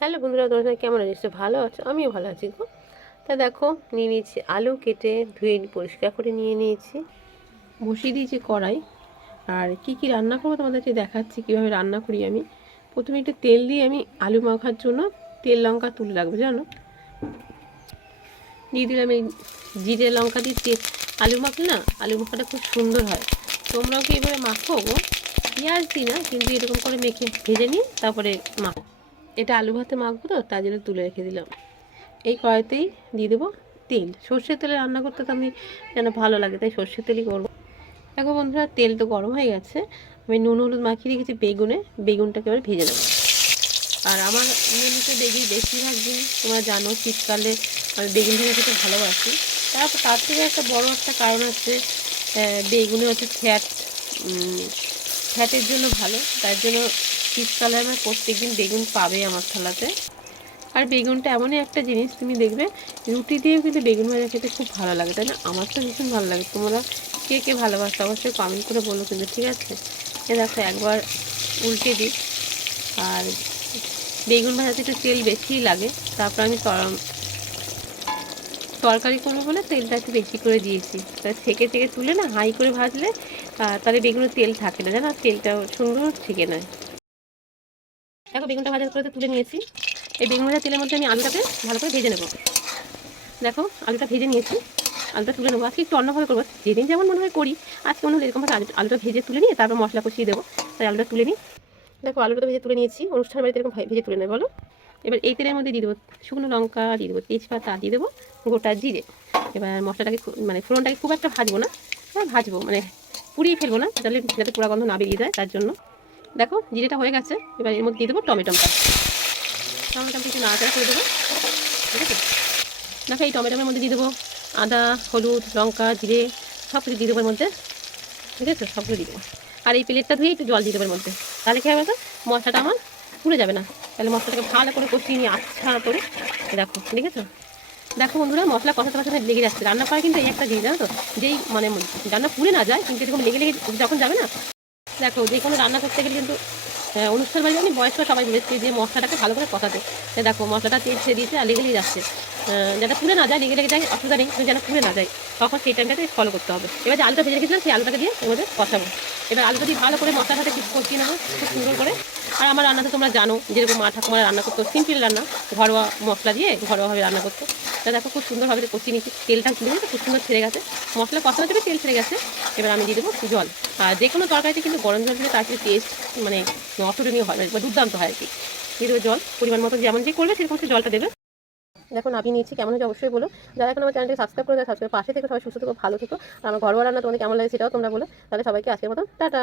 Hello বন্ধুরা, তোমরা সবাই কেমন আছো? ভালো আছো। আমিও ভালো আছি গো। তা দেখো, নিয়ে নিয়েছি আলু কেটে ধুয়ে পরিষ্কার করে নিয়ে নিয়েছি। বসিয়ে দিয়েছি কড়াই। আর কি কি রান্না করব তোমাদেরকে দেখাচ্ছি, কীভাবে রান্না করি আমি। প্রথমে একটু তেল দিয়ে আমি আলু মাখার জন্য তেল লঙ্কা তুলে রাখব, জানো? দিয়ে দিলাম এই জিরে লঙ্কা দিয়ে আলু মাখলে না, আলু মাখাটা খুব সুন্দর হয়। তোমরাও কি এভাবে মাখো গো? পেঁয়াজ দিই না, কিন্তু এরকম করে মেখে ভেজে নিই তারপরে মাখো। এটা আলু ভাতে মাখবো তো, তার জন্য তুলে রেখে দিলাম। এই কড়াইতেই দিয়ে দেবো তেল। সর্ষের তেলে রান্না করতে তো আমি যেন ভালো লাগে, তাই সর্ষের তেলই করব। দেখো বন্ধুরা, তেল তো গরম হয়ে গেছে। আমি নুন হলুদ মাখিয়ে রেখেছি বেগুনে, বেগুনটাকে এবার ভেজে নেব। আর আমার মেনুতে বেগুন বেশিরভাগ দিন, তোমরা জানো, শীতকালে আমি বেগুন ভেজে খেতে ভালোবাসি। তারপর তার থেকে একটা বড় একটা কারণ হচ্ছে বেগুনে হচ্ছে ফ্যাট ফ্যাটের জন্য ভালো, তার জন্য শীতকালে আমার প্রত্যেকদিন বেগুন পাবে আমার থালাতে। আর বেগুনটা এমনই একটা জিনিস, তুমি দেখবে, রুটি দিয়েও কিন্তু বেগুন ভাজা খেতে খুব ভালো লাগে, তাই না? আমার তো ভীষণ ভালো লাগে। তোমরা কে কে ভালোবাসো অবশ্যই কমেন্ট করে বলো কিন্তু, ঠিক আছে? এ দেখো, একবার উল্টে দিই। আর বেগুন ভাজাতে একটু তেল বেশিই লাগে। তারপর আমি তরকারি করব বলে তেলটা একটু বেশি করে দিয়েছি। তা থেকে থেকে তুলে না হাই করে ভাজলে তাহলে বেগুনের তেল থাকে না, জানো? তেলটা সুন্দর থেকে নেয়। দেখো বেগুনটা ভাজা করে তুলে নিয়েছি। এই বেগুন ভাজা তেলের মধ্যে আমি আলুটাকে ভালো করে ভেজে নেব। দেখো, আলুটা ভেজে নিয়েছি। আলুটা তুলে নেব। আজকে একটু অন্যভাবে করব। যেদিন যেমন মনে হয় করি, আজকে মনে হলো এরকমভাবে আলু আলুটা ভেজে তুলে নিয়ে তারপর মশলা কষিয়ে দেবো। তাই আলুটা তুলে নিই। দেখো, আলুটা ভেজে তুলে নিয়েছি। অনুষ্ঠান বাড়িতে এরকম ভেজে তুলে নেয় বলো। এবার এই তেলের মধ্যে দিয়ে দেবো শুকনো লঙ্কা, দিয়ে দেবো তেজপাতা, দিয়ে দেবো গোটা জিরে। এবার মশলাটাকে মানে ফোড়নটাকে খুব একটা ভাজবো না। হ্যাঁ ভাজবো। মানে পুড়িয়ে ফেলব না। তাহলে যাতে পোড়া গন্ধ না বেরিয়ে যায়, তার জন্য। দেখো, জিরেটা হয়ে গেছে। এবার এর মধ্যে দিয়ে দেবো টমেটোটা টমেটোটা একটু নাড়াচাড়া করে দেবো। ঠিক আছে? দেখো, এই টমেটোর মধ্যে দিয়ে দেবো আদা, হলুদ, লঙ্কা, জিরে সব কিছু দিয়ে দেবো এর মধ্যে। ঠিক আছে? সবগুলো দিয়ে দেবো। আর এই প্লেটটা ধুয়ে একটু জল দিয়ে দেবো এর মধ্যে। তাহলে কী হবে তো মশলাটা আমার পুড়ে যাবে না। তাহলে মশলাটাকে ভালো করে কষিয়ে নিয়ে আচ্ছা করে দেখো ঠিক আছে? দেখো বন্ধুরা, মশলা কষাতে কষাতে লেগে যাচ্ছে। রান্না করা কিন্তু এই একটা জিনিস, জানো তো? যেই মানে রান্না পুড়ে না যায়, কিন্তু এরকম লেগে লেগে যখন যাবে না দেখো, যে কোনো রান্না করতে গেলে কিন্তু অনুষ্ঠান বাড়ি আমি বয়স্ক সবাই বলেছি যে মশলাটাকে ভালো করে কষাতে। দেখো, মশলাটা তেল ছেড়ে দিয়েছে আর লেগে লেগে যাচ্ছে যাতে পুড়ে না যায়, লেগে লেগে যায় অসুবিধা নেই, যেন পুড়ে না যায়। তখন সেই টাইমটাতে ফলো করতে হবে। এবার যে আলুটা ভেজে রেখেছিলাম, সেই আলুটাকে দিয়ে মধ্যে কষাবো। এবার আলুটা দিয়ে ভালো করে মশলার সাথে কিছু কষিয়ে নেব, খুব সুন্দর করে। আর আমার রান্নাতে তোমরা জানো, যেরকম মা ঠাকুমারা রান্না করতো, সিম্পল রান্না, ঘরোয়া মশলা দিয়ে ঘরোয়াভাবে রান্না করতো। তা দেখো, খুব সুন্দরভাবে কষিয়ে নিচ্ছি তেলটা খুব সুন্দর ছেড়ে গেছে। মশলা কষানো থেকে তেল ছেড়ে গেছে। এবার আমি দিয়ে দেবো জল। যে কোনো তরকারিতে কিন্তু গরম জল দিলে তার কিন্তু টেস্ট মানে অতুলনীয় হয় বা দুর্দান্ত হয় আর কি। দিয়ে জল, পরিমাণ মতো যেমন যে করবে সেরকম সে জলটা দেবে। দেখো আমি নিয়েছি কেমন হয়েছে অবশ্যই বলো যারা এখন আমার চ্যানেলটি সাবস্ক্রাইব করে দেয় সাবস্ক্রাইব পাশে থেকে সবাই সুস্থ থেকো, ভালো থেকো। আমার ঘরোয়া রান্না তোমাদের কেমন লাগে সেটাও তোমরা বলো। তাহলে সবাইকে আজকের মতন, টাটা।